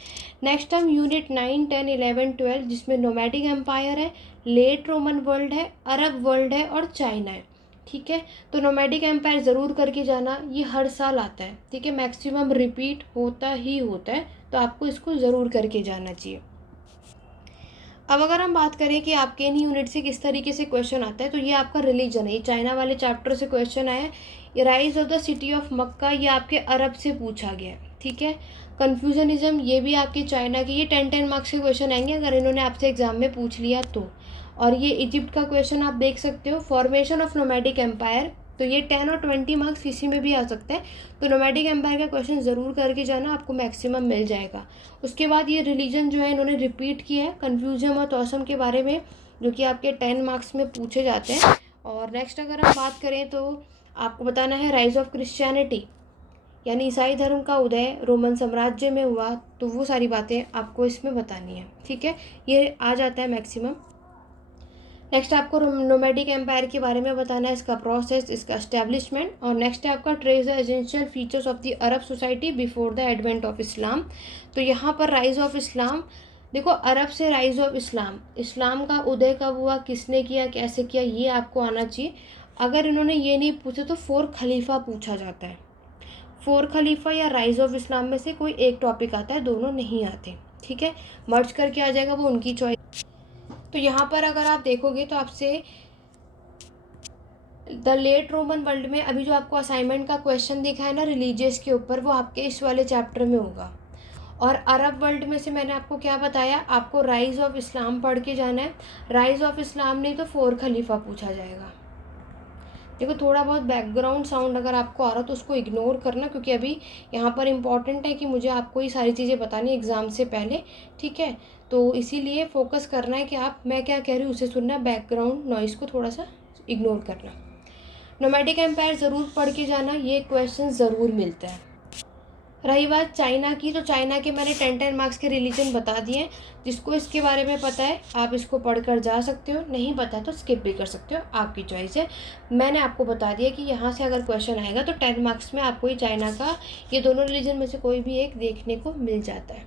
नेक्स्ट टाइम यूनिट 9, 10, 11, 12 जिसमें नोमैडिक एम्पायर है, लेट रोमन वर्ल्ड है, अरब वर्ल्ड है और चाइना है। ठीक है, तो नोमैडिक एम्पायर ज़रूर करके जाना, ये हर साल आता है। ठीक है, मैक्सिमम रिपीट होता ही होता है, तो आपको इसको ज़रूर करके जाना चाहिए। अब अगर हम बात करें कि आपके इन यूनिट से किस तरीके से क्वेश्चन आता है, तो ये आपका रिलीजन है, ये चाइना वाले चैप्टर से क्वेश्चन आया है। ये rise of the city of Mecca, ये आपके अरब से पूछा गया है। ठीक है, कन्फ्यूजनिज्म, ये भी आपके चाइना के, ये 10 मार्क्स के क्वेश्चन आएंगे अगर इन्होंने आपसे एग्जाम में पूछ लिया तो। और ये इजिप्ट का क्वेश्चन आप देख सकते हो, फॉर्मेशन ऑफ नोमैडिक एम्पायर, तो ये 10 और 20 मार्क्स किसी में भी आ सकता है। तो नोमैडिक एम्पायर का क्वेश्चन ज़रूर करके जाना, आपको मैक्सिमम मिल जाएगा। उसके बाद ये रिलीजन जो है इन्होंने रिपीट किया है, कन्फ्यूजन और तौसम के बारे में, जो कि आपके 10 मार्क्स में पूछे जाते हैं। और नेक्स्ट अगर हम बात करें तो आपको बताना है राइज ऑफ क्रिश्चियनिटी, यानी ईसाई धर्म का उदय रोमन साम्राज्य में हुआ, तो वो सारी बातें आपको इसमें बतानी है। ठीक है, ये आ जाता है मैक्सिमम। नेक्स्ट आपको नोमैडिक एम्पायर के बारे में बताना है, इसका प्रोसेस, इसका एस्टेब्लिशमेंट। और नेक्स्ट है आपका trace the essential features of the Arab society before the advent of Islam. तो यहाँ पर राइज ऑफ इस्लाम, देखो अरब से राइज ऑफ इस्लाम, इस्लाम का उदय कब हुआ, किसने किया, कैसे किया, ये आपको आना चाहिए। अगर इन्होंने ये नहीं पूछा तो 4 खलीफा पूछा जाता है। 4 खलीफा या राइज ऑफ इस्लाम में से कोई एक टॉपिक आता है, दोनों नहीं आते। ठीक है, मर्ज करके आ जाएगा, वो उनकी चॉइस। तो यहाँ पर अगर आप देखोगे तो आपसे द लेट रोमन वर्ल्ड में अभी जो आपको असाइनमेंट का क्वेश्चन दिखा है ना रिलीजियस के ऊपर, वो आपके इस वाले चैप्टर में होगा। और अरब वर्ल्ड में से मैंने आपको क्या बताया, आपको राइज ऑफ इस्लाम पढ़ के जाना है। राइज ऑफ इस्लाम नहीं तो 4 खलीफा पूछा जाएगा। देखो थोड़ा बहुत बैकग्राउंड साउंड अगर आपको आ रहा तो उसको इग्नोर करना, क्योंकि अभी यहाँ पर इम्पॉर्टेंट है कि मुझे आपको ये सारी चीज़ें बतानी एग्ज़ाम से पहले। ठीक है, तो इसीलिए फोकस करना है कि आप मैं क्या कह रही हूँ उसे सुनना, बैकग्राउंड नॉइज़ को थोड़ा सा इग्नोर करना। नोमैडिक एम्पायर ज़रूर पढ़ के जाना, ये क्वेश्चन ज़रूर मिलता है। रही बात चाइना की, तो चाइना के मैंने 10 मार्क्स के रिलीजन बता दिए। जिसको इसके बारे में पता है आप इसको पढ़कर जा सकते हो, नहीं पता तो स्किप भी कर सकते हो, आपकी चॉइस है। मैंने आपको बता दिया कि यहाँ से अगर क्वेश्चन आएगा तो 10 मार्क्स में आपको ये चाइना का, ये दोनों रिलीजन में से कोई भी एक देखने को मिल जाता है,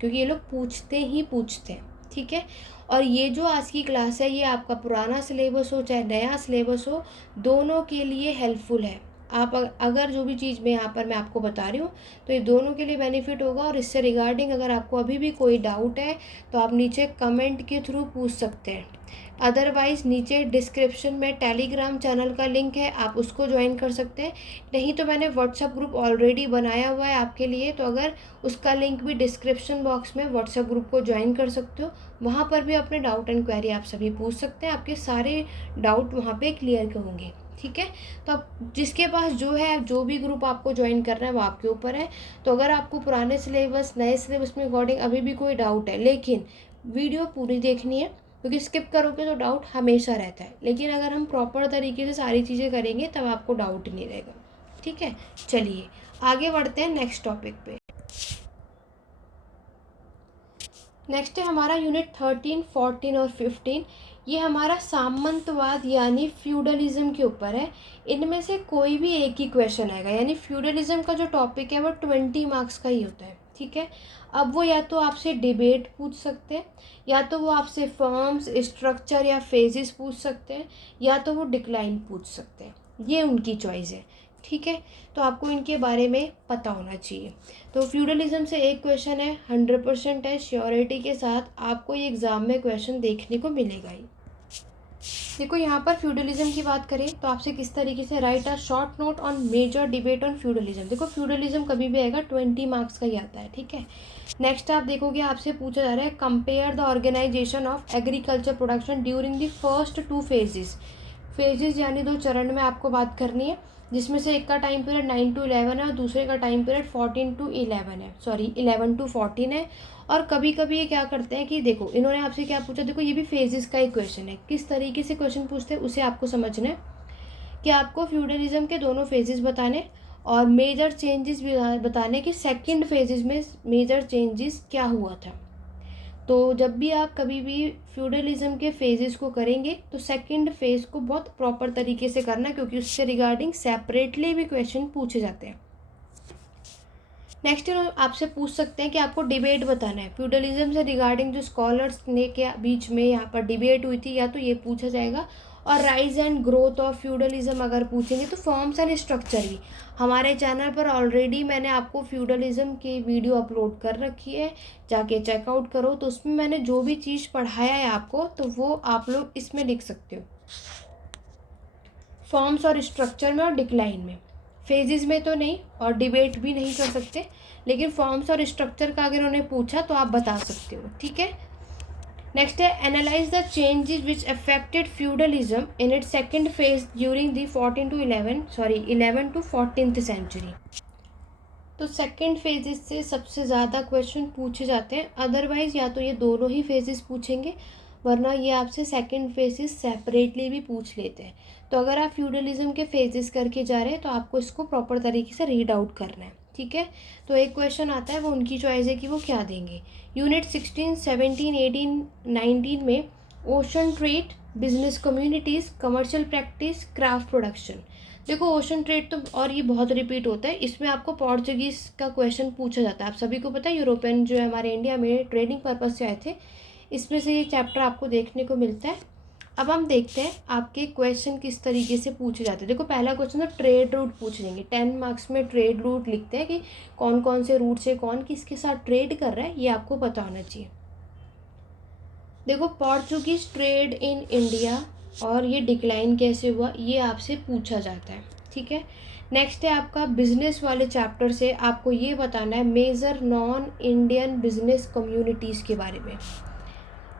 क्योंकि ये लोग पूछते ही पूछते हैं। ठीक है, और ये जो आज की क्लास है ये आपका पुराना सिलेबस हो चाहे नया सिलेबस हो, दोनों के लिए हेल्पफुल है। आप अगर जो भी चीज़ मैं यहाँ पर मैं आपको बता रही हूँ तो ये दोनों के लिए बेनिफिट होगा। और इससे रिगार्डिंग अगर आपको अभी भी कोई डाउट है तो आप नीचे कमेंट के थ्रू पूछ सकते हैं। अदरवाइज़ नीचे डिस्क्रिप्शन में टेलीग्राम चैनल का लिंक है, आप उसको ज्वाइन कर सकते हैं। नहीं तो मैंने व्हाट्सएप ग्रुप ऑलरेडी बनाया हुआ है आपके लिए, तो अगर उसका लिंक भी डिस्क्रिप्शन बॉक्स में, व्हाट्सएप ग्रुप को ज्वाइन कर सकते हो। वहाँ पर भी अपने डाउट एंड क्वेरी आप सभी पूछ सकते हैं, आपके सारे डाउट वहाँ पे क्लियर होंगे। ठीक है, तो अब जिसके पास जो है, जो भी ग्रुप आपको ज्वाइन करना है वो आपके ऊपर है। तो अगर आपको पुराने सिलेबस नए सिलेबस में अकॉर्डिंग अभी भी कोई डाउट है, लेकिन वीडियो पूरी देखनी है, क्योंकि स्किप करोगे तो डाउट हमेशा रहता है। लेकिन अगर हम प्रॉपर तरीके से सारी चीज़ें करेंगे तब आपको डाउट नहीं रहेगा। ठीक है, चलिए आगे बढ़ते हैं नेक्स्ट टॉपिक पे। नेक्स्ट है हमारा यूनिट 13, 14 और 15। ये हमारा सामंतवाद यानी फ्यूडलिज्म के ऊपर है। इनमें से कोई भी एक ही क्वेश्चन आएगा, यानी फ्यूडलिज्म का जो टॉपिक है वो 20 मार्क्स का ही होता है। ठीक है, अब वो या तो आपसे डिबेट पूछ सकते हैं, या तो वो आपसे फॉर्म्स, स्ट्रक्चर या फेजेस पूछ सकते हैं, या तो वो डिक्लाइन पूछ सकते हैं, ये उनकी चॉइस है। ठीक है, तो आपको इनके बारे में पता होना चाहिए। तो फ्यूडलिज्म से एक क्वेश्चन है, 100% है, श्योरिटी के साथ आपको ये एग्ज़ाम में क्वेश्चन देखने को मिलेगा ही। देखो यहाँ पर फ्यूडलिज्म की बात करें तो आपसे किस तरीके से, write a short note on major debate on feudalism. देखो फ्यूडलिज्म कभी भी आएगा 20 मार्क्स का ही आता है। ठीक है, नेक्स्ट आप देखोगे आपसे पूछा जा रहा है compare the organisation of agriculture production during the first 2 phases. Phases यानी 2 चरण में आपको बात करनी है, जिसमें से एक का टाइम पीरियड 9 to 11 है और दूसरे का टाइम पीरियड 14 to 11 है, 11 to 14 है। और कभी कभी ये क्या करते हैं कि देखो इन्होंने आपसे क्या पूछा, देखो ये भी फेजेस का ही क्वेश्चन है, किस तरीके से क्वेश्चन पूछते हैं उसे आपको समझना है कि आपको फ्यूडलिज्म के दोनों फेजेस बताने और मेजर चेंजेस भी बताने कि सेकंड फेजेस में मेजर चेंजेस क्या हुआ था। तो जब भी आप कभी भी फ्यूडलिज्म के फेजेस को करेंगे तो सेकंड फेज को बहुत प्रॉपर तरीके से करना, क्योंकि उससे रिगार्डिंग सेपरेटली भी क्वेश्चन पूछे जाते हैं। नेक्स्ट आपसे पूछ सकते हैं कि आपको डिबेट बताना है फ्यूडलिज्म से रिगार्डिंग, जो स्कॉलर्स ने के बीच में यहाँ पर डिबेट हुई थी, या तो ये पूछा जाएगा। और rise and growth of feudalism अगर पूछेंगे तो फॉर्म्स एंड स्ट्रक्चर भी। हमारे चैनल पर ऑलरेडी मैंने आपको फ्यूडलिज्म की वीडियो अपलोड कर रखी है, जाके चेकआउट करो। तो उसमें मैंने जो भी चीज़ पढ़ाया है आपको, तो वो आप लोग इसमें लिख सकते हो, फॉर्म्स और स्ट्रक्चर में और डिक्लाइन में। फेजेस में तो नहीं, और डिबेट भी नहीं कर सकते, लेकिन फॉर्म्स और स्ट्रक्चर का अगर उन्हें पूछा तो आप बता सकते हो, ठीक है। नेक्स्ट है analyse the changes which affected feudalism in its second phase during the 11 to 14th century. तो सेकंड फेजेस से सबसे ज़्यादा क्वेश्चन पूछे जाते हैं, अदरवाइज या तो ये दोनों ही फेजेस पूछेंगे, वरना ये आपसे सेकंड फेजेस सेपरेटली भी पूछ लेते हैं। तो अगर आप फ्यूडलिज्म के फेजेस करके जा रहे हैं तो आपको इसको प्रॉपर तरीके से रीड आउट करना है, ठीक है। तो एक क्वेश्चन आता है, वो उनकी चॉइस है कि वो क्या देंगे। यूनिट 16, 17, 18, 19 में ocean trade, business communities, commercial practice, craft production. देखो ओशन ट्रेड तो और ये बहुत रिपीट होता है, इसमें आपको पोर्चुगीज़ का क्वेश्चन पूछा जाता है। आप सभी को पता है यूरोपियन जो है हमारे इंडिया में ट्रेडिंग पर्पज़ से आए थे, इसमें से ये चैप्टर आपको देखने को मिलता है। अब हम देखते हैं आपके क्वेश्चन किस तरीके से पूछे जाते हैं। देखो पहला क्वेश्चन तो ट्रेड रूट पूछ लेंगे, 10 मार्क्स में ट्रेड रूट लिखते हैं कि कौन कौन से रूट से कौन किसके साथ ट्रेड कर रहा है, ये आपको पता होना चाहिए। देखो पोर्चुगीज ट्रेड इन इंडिया और ये डिक्लाइन कैसे हुआ, ये आपसे पूछा जाता है, ठीक है। नेक्स्ट है आपका बिजनेस वाले चैप्टर से आपको ये बताना है major non Indian business communities के बारे में।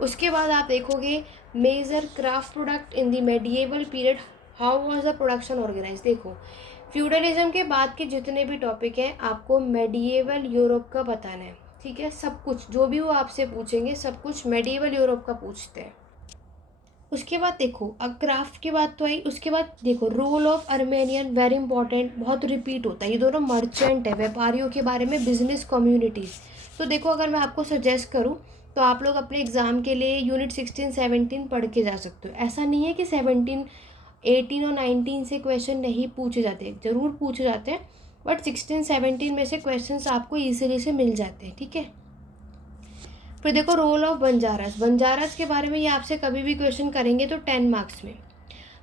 उसके बाद आप देखोगे major craft product in the medieval period, how was the production organise. देखो फ्यूडलिज्म के बाद के जितने भी टॉपिक हैं आपको मेडिएवल यूरोप का बताना है, ठीक है। सब कुछ जो भी वो आपसे पूछेंगे सब कुछ मेडिएवल यूरोप का पूछते हैं। उसके बाद देखो अब क्राफ्ट की बात तो आई, उसके बाद देखो role of Armenian, very important, बहुत रिपीट होता है। ये दोनों मर्चेंट है, व्यापारियों के बारे में, बिजनेस कम्युनिटीज़। तो देखो अगर मैं आपको सजेस्ट करूँ तो आप लोग अपने एग्ज़ाम के लिए यूनिट 16, 17 पढ़ के जा सकते हो। ऐसा नहीं है कि 17, 18 और 19 से क्वेश्चन नहीं पूछे जाते, ज़रूर पूछे जाते हैं, बट 16, 17 में से क्वेश्चंस आपको ईजिली से मिल जाते हैं, ठीक है। फिर देखो रोल ऑफ बंजारास, बंजारास के बारे में ये आपसे कभी भी क्वेश्चन करेंगे तो 10 मार्क्स में,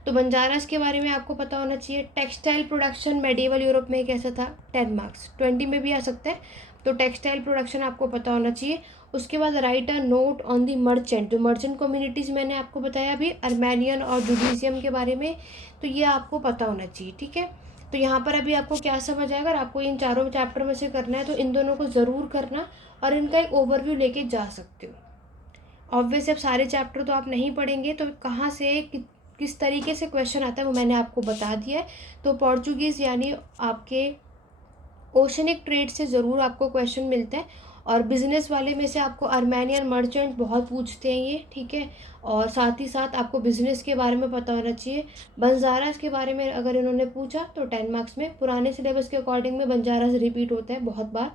तो बंजारास के बारे में आपको पता होना चाहिए। टेक्सटाइल प्रोडक्शन मेडिएवल यूरोप में कैसा था, 10 मार्क्स, 20 में भी आ सकता है, तो टेक्सटाइल प्रोडक्शन आपको पता होना चाहिए। उसके बाद right a note on the merchant, जो मर्चेंट कम्युनिटीज़ मैंने आपको बताया अभी अर्मेनियन और जुडिशियम के बारे में, तो ये आपको पता होना चाहिए, ठीक है। तो यहाँ पर अभी आपको क्या समझ आएगा, अगर आपको इन चारों चैप्टर में से करना है तो इन दोनों को ज़रूर करना और इनका एक ओवरव्यू लेके जा सकते हो। ऑब्वियस अब सारे चैप्टर तो आप नहीं पढ़ेंगे, तो कहाँ से किस तरीके से क्वेश्चन आता है वो मैंने आपको बता दिया है। तो पोर्चुगीज़ यानी आपके ओशनिक ट्रेड से ज़रूर आपको क्वेश्चन मिलता है, और बिज़नेस वाले में से आपको अर्मेनियन मर्चेंट बहुत पूछते हैं ये, ठीक है। और साथ ही साथ आपको बिज़नेस के बारे में पता होना चाहिए। बंजारास के बारे में अगर इन्होंने पूछा तो 10 मार्क्स में, पुराने सिलेबस के अकॉर्डिंग में बंजारास रिपीट होता है बहुत बार।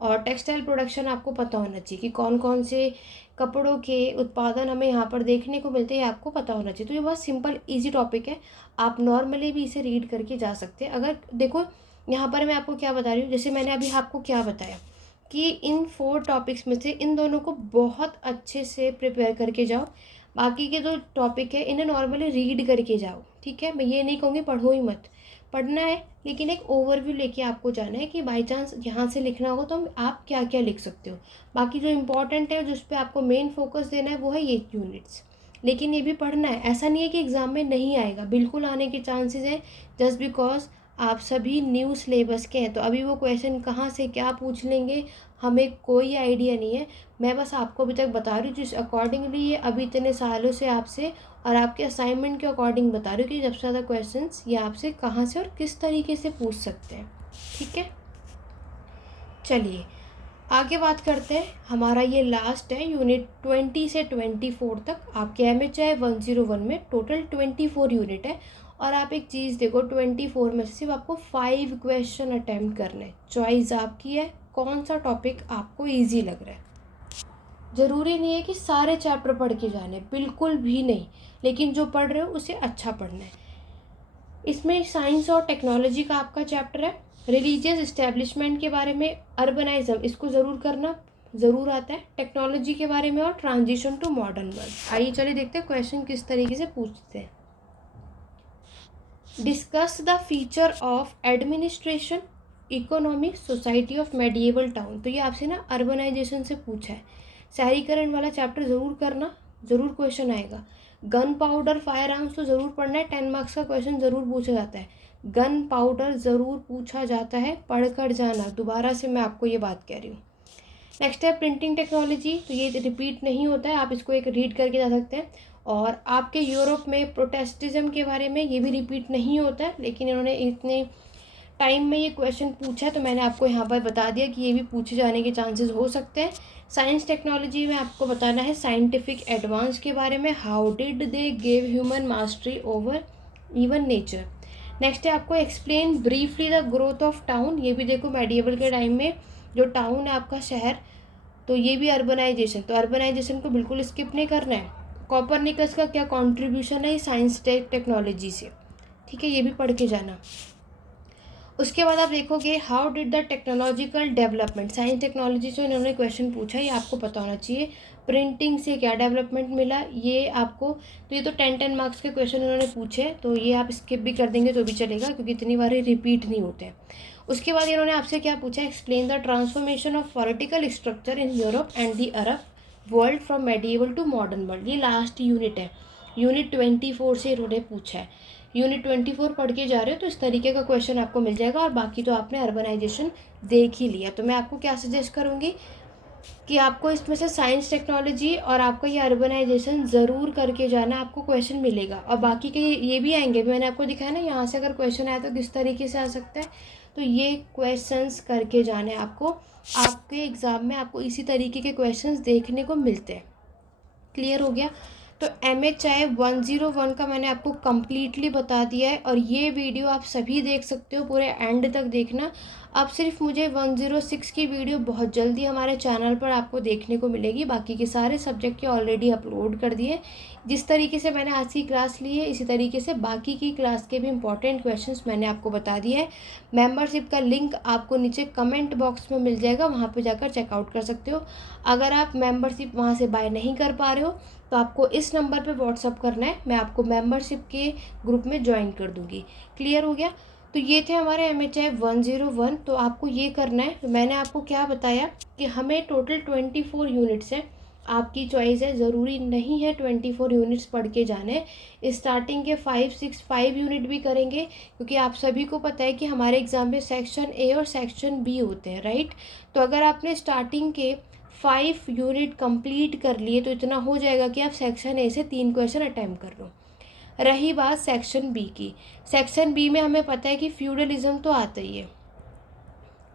और टेक्सटाइल प्रोडक्शन आपको पता होना चाहिए कि कौन कौन से कपड़ों के उत्पादन हमें यहाँ पर देखने को मिलते हैं, आपको पता होना चाहिए। तो ये बहुत सिंपल इजी टॉपिक है, आप नॉर्मली भी इसे रीड करके जा सकते हैं। अगर देखो यहाँ पर मैं आपको क्या बता रही हूँ, जैसे मैंने अभी आपको क्या बताया कि इन 4 टॉपिक्स में से इन दोनों को बहुत अच्छे से प्रिपेयर करके जाओ, बाकी के जो टॉपिक है इन्हें नॉर्मली रीड करके जाओ, ठीक है। मैं ये नहीं कहूँगी पढ़ो ही मत, पढ़ना है, लेकिन एक ओवरव्यू लेके आपको जाना है कि बाई चांस यहाँ से लिखना होगा तो आप क्या क्या लिख सकते हो। बाकी जो इम्पोर्टेंट है जिस पे आपको मेन फोकस देना है वो है ये यूनिट्स, लेकिन ये भी पढ़ना है। ऐसा नहीं है कि एग्ज़ाम में नहीं आएगा, बिल्कुल आने के चांसेस हैं, जस्ट बिकॉज आप सभी न्यू सिलेबस के हैं। तो अभी वो क्वेश्चन कहाँ से क्या पूछ लेंगे हमें कोई आइडिया नहीं है। मैं बस आपको अभी तक बता रही हूँ जिस अकॉर्डिंगली ये अभी इतने सालों से आपसे और आपके असाइनमेंट के अकॉर्डिंग बता रही हूँ कि सबसे ज़्यादा क्वेश्चंस ये आपसे कहाँ से और किस तरीके से पूछ सकते हैं, ठीक है। चलिए आगे बात करते हैं, हमारा ये लास्ट है यूनिट 20 से 24 तक। आपके MHI 101 में टोटल 24 यूनिट है और आप एक चीज़ देखो, 24 में से सिर्फ आपको 5 क्वेश्चन अटैम्प्ट करने हैं। चॉइस आपकी है, कौन सा टॉपिक आपको ईजी लग रहा है। ज़रूरी नहीं है कि सारे चैप्टर पढ़ के जाने, बिल्कुल भी नहीं, लेकिन जो पढ़ रहे हो उसे अच्छा पढ़ना है। इसमें साइंस और टेक्नोलॉजी का आपका चैप्टर है, रिलीजियस इस्टेब्लिशमेंट के बारे में, अर्बनाइज्म इसको ज़रूर करना, ज़रूर आता है, टेक्नोलॉजी के बारे में और ट्रांजिशन टू मॉडर्न वर्ल्ड। आइए चलिए देखते हैं क्वेश्चन किस तरीके से पूछते हैं। Discuss the feature of administration, economy, society of medieval town. तो ये आपसे ना अर्बनाइजेशन से पूछा है। शहरीकरण वाला चैप्टर ज़रूर करना, ज़रूर क्वेश्चन आएगा। गन पाउडर, फायर आर्म्स तो ज़रूर पढ़ना है, 10 मार्क्स का क्वेश्चन ज़रूर पूछा जाता है। गन पाउडर ज़रूर पूछा जाता है, पढ़कर जाना। दोबारा से मैं आपको ये बात कह रही हूँ। नेक्स्ट है प्रिंटिंग टेक्नोलॉजी, तो ये रिपीट नहीं होता है, आप इसको एक रीड करके जा सकते हैं। और आपके यूरोप में प्रोटेस्टिज्म के बारे में, ये भी रिपीट नहीं होता है, लेकिन इन्होंने इतने टाइम में ये क्वेश्चन पूछा है तो मैंने आपको यहाँ पर बता दिया कि ये भी पूछे जाने के चांसेस हो सकते हैं। साइंस टेक्नोलॉजी में आपको बताना है साइंटिफिक एडवांस के बारे में, how did they give human mastery over even nature. Next है आपको explain briefly the growth of town, ये भी देखो मेडिएवल के टाइम में जो टाउन है आपका शहर, तो ये भी अर्बनाइजेशन, तो अर्बनाइजेशन को बिल्कुल स्किप नहीं करना है। कोपरनिकस का क्या कॉन्ट्रीब्यूशन है साइंस टेक्नोलॉजी से, ठीक है, ये भी पढ़ के जाना। उसके बाद आप देखोगे how did the technological development, science technology से इन्होंने क्वेश्चन पूछा, ये आपको पता होना चाहिए। प्रिंटिंग से क्या डेवलपमेंट मिला, ये आपको, तो ये तो 10 मार्क्स के क्वेश्चन उन्होंने पूछे, तो ये आप स्किप भी कर देंगे तो भी चलेगा, क्योंकि इतनी बार रिपीट नहीं होते हैं। उसके बाद इन्होंने आपसे क्या पूछा, explain the transformation of political structure in Europe and the Arab world from medieval to modern world. ये लास्ट यूनिट है, यूनिट 24 से इन्होंने पूछा है। यूनिट 24 पढ़ के जा रहे हो तो इस तरीके का क्वेश्चन आपको मिल जाएगा, और बाकी तो आपने अर्बनाइजेशन देख ही लिया। तो मैं आपको क्या सजेस्ट करूँगी कि आपको इसमें से साइंस टेक्नोलॉजी और आपका ये अर्बनाइजेशन ज़रूर करके जाना, आपको क्वेश्चन मिलेगा। और बाकी के ये भी आएंगे, मैंने आपको दिखाया ना यहाँ से अगर क्वेश्चन आया तो किस तरीके से आ सकता है, तो ये क्वेश्चंस करके जाने आपको, आपके एग्ज़ाम में आपको इसी तरीके के क्वेश्चंस देखने को मिलते हैं। क्लियर हो गया। तो MHI 101 का मैंने आपको कम्प्लीटली बता दिया है, और ये वीडियो आप सभी देख सकते हो, पूरे एंड तक देखना। अब सिर्फ मुझे 106 की वीडियो बहुत जल्दी हमारे चैनल पर आपको देखने को मिलेगी, बाकी के सारे सब्जेक्ट के ऑलरेडी अपलोड कर दिए। जिस तरीके से मैंने आज की क्लास ली है, इसी तरीके से बाकी की क्लास के भी इंपॉर्टेंट क्वेश्चंस मैंने आपको बता दिए है। मेंबरशिप का लिंक आपको नीचे कमेंट बॉक्स में मिल जाएगा, वहाँ पर जाकर चेकआउट कर सकते हो। अगर आप मेंबरशिप वहाँ से बाय नहीं कर पा रहे हो तो आपको इस नंबर पे व्हाट्सअप करना है, मैं आपको मेंबरशिप के ग्रुप में ज्वाइन कर दूँगी। क्लियर हो गया। तो ये थे हमारे MHI 101। तो आपको ये करना है, मैंने आपको क्या बताया कि हमें टोटल 24 यूनिट्स हैं, आपकी चॉइस है, ज़रूरी नहीं है 24 यूनिट्स पढ़ के जाने। स्टार्टिंग के 5 यूनिट भी करेंगे, क्योंकि आप सभी को पता है कि हमारे एग्ज़ाम में सेक्शन A और सेक्शन B होते हैं, राइट। तो अगर आपने स्टार्टिंग के 5 यूनिट कंप्लीट कर लिए तो इतना हो जाएगा कि आप सेक्शन A से 3 क्वेश्चन अटैम्प्ट कर लो। रही बात सेक्शन B की, सेक्शन B में हमें पता है कि फ्यूडलिज्म तो आता ही है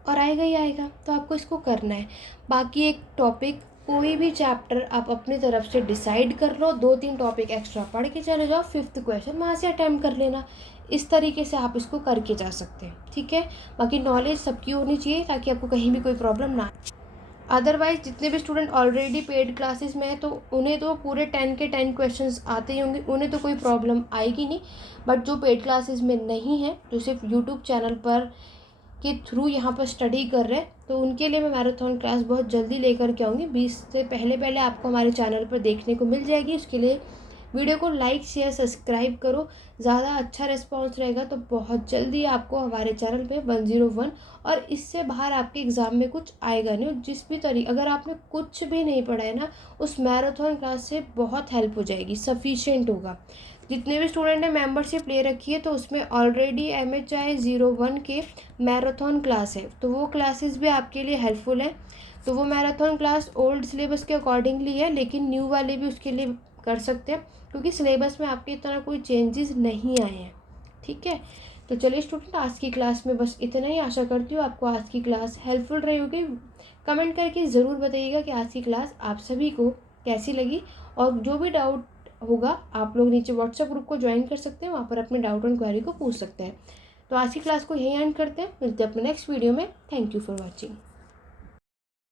और आएगा ही आएगा, तो आपको इसको करना है। बाकी एक टॉपिक, कोई भी चैप्टर आप अपनी तरफ से डिसाइड कर लो, 2-3 टॉपिक एक्स्ट्रा पढ़ के चले जाओ, 5th क्वेश्चन वहाँ से अटैम्प्ट कर लेना। इस तरीके से आप इसको करके जा सकते हैं, ठीक है। बाकी नॉलेज सबकी होनी चाहिए ताकि आपको कहीं भी कोई प्रॉब्लम ना। अदरवाइज़ जितने भी स्टूडेंट ऑलरेडी पेड क्लासेस में हैं तो उन्हें तो पूरे 10 के 10 क्वेश्चंस आते ही होंगे, उन्हें तो कोई प्रॉब्लम आएगी नहीं। बट जो पेड क्लासेस में नहीं है, जो सिर्फ यूट्यूब चैनल पर के थ्रू यहाँ पर स्टडी कर रहे हैं, तो उनके लिए मैं मैराथन क्लास बहुत जल्दी लेकर के आऊँगी। 20 से पहले आपको हमारे चैनल पर देखने को मिल जाएगी। उसके लिए वीडियो को लाइक शेयर सब्सक्राइब करो, ज़्यादा अच्छा रिस्पांस रहेगा तो बहुत जल्दी आपको हमारे चैनल पे 101 और इससे बाहर आपके एग्ज़ाम में कुछ आएगा नहीं। जिस भी तरीके, अगर आपने कुछ भी नहीं पढ़ा है ना, उस मैराथन क्लास से बहुत हेल्प हो जाएगी, सफिशिएंट होगा। जितने भी स्टूडेंट ने मेंबरशिप ले रखी है तो उसमें ऑलरेडी MHI 01 के मैराथन क्लास है, तो वो क्लासेस भी आपके लिए हेल्पफुल है। तो वो मैराथन क्लास ओल्ड सिलेबस के अकॉर्डिंगली है, लेकिन न्यू वाले भी उसके लिए कर सकते हैं, क्योंकि सिलेबस में आपके इतना कोई चेंजेस नहीं आए हैं, ठीक है। तो चलिए स्टूडेंट, आज की क्लास में बस इतना ही। आशा करती हूँ आपको आज की क्लास हेल्पफुल रही होगी। कमेंट करके ज़रूर बताइएगा कि आज की क्लास आप सभी को कैसी लगी, और जो भी डाउट होगा, आप लोग नीचे व्हाट्सएप ग्रुप को ज्वाइन कर सकते हैं, वहाँ पर अपने डाउट एंड क्वेरी को पूछ सकते हैं। तो आज की क्लास को यहीं एंड करते हैं, मिलते हैं अपने नेक्स्ट वीडियो में। Thank you for watching.